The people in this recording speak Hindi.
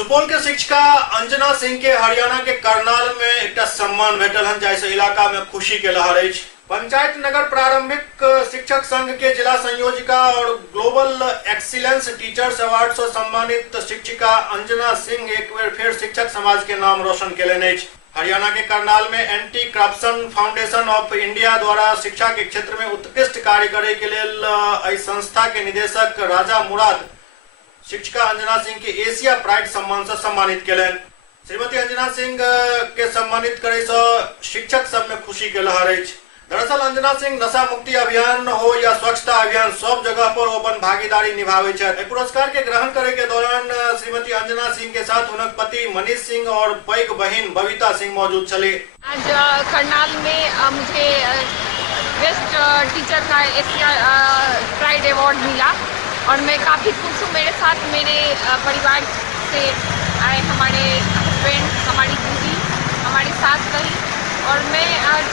सुपौल के शिक्षिका अंजना सिंह के हरियाणा के करनाल में एक सम्मान भेटल हन, जैसे इलाका में खुशी के लहर है। पंचायत नगर प्रारंभिक शिक्षक संघ के जिला संयोजिका और ग्लोबल एक्सीलेंस टीचर्स अवार्ड से सम्मानित शिक्षिका अंजना सिंह एक बार फिर शिक्षक समाज के नाम रोशन केलनि। हरियाणा के करनाल में anti corruption foundation of India द्वारा शिक्षा के क्षेत्र में उत्कृष्ट कार्य करे के लिए संस्था के निदेशक राजा मुराद शिक्षिका अंजना सिंह के एशिया प्राइड सम्मान से सम्मानित केलन। श्रीमती अंजना सिंह के सम्मानित करे से शिक्षक सब में खुशी के लहर है। दरअसल अंजना सिंह नशा मुक्ति अभियान हो या स्वच्छता अभियान सब जगह पर अपन भागीदारी निभावे छै। पुरस्कार के ग्रहण करे के दौरान श्रीमती अंजना सिंह के साथ उनक पति मनीष सिंह और पैघ बहन बबीता सिंह मौजूद चले। आज करनाल में मुझे बेस्ट टीचर का एशिया प्राइड अवार्ड मिला और मैं काफ़ी खुश हूँ। मेरे साथ मेरे परिवार से आए हमारे हस्बैंड, हमारी दीदी, हमारी सास रही और मैं आज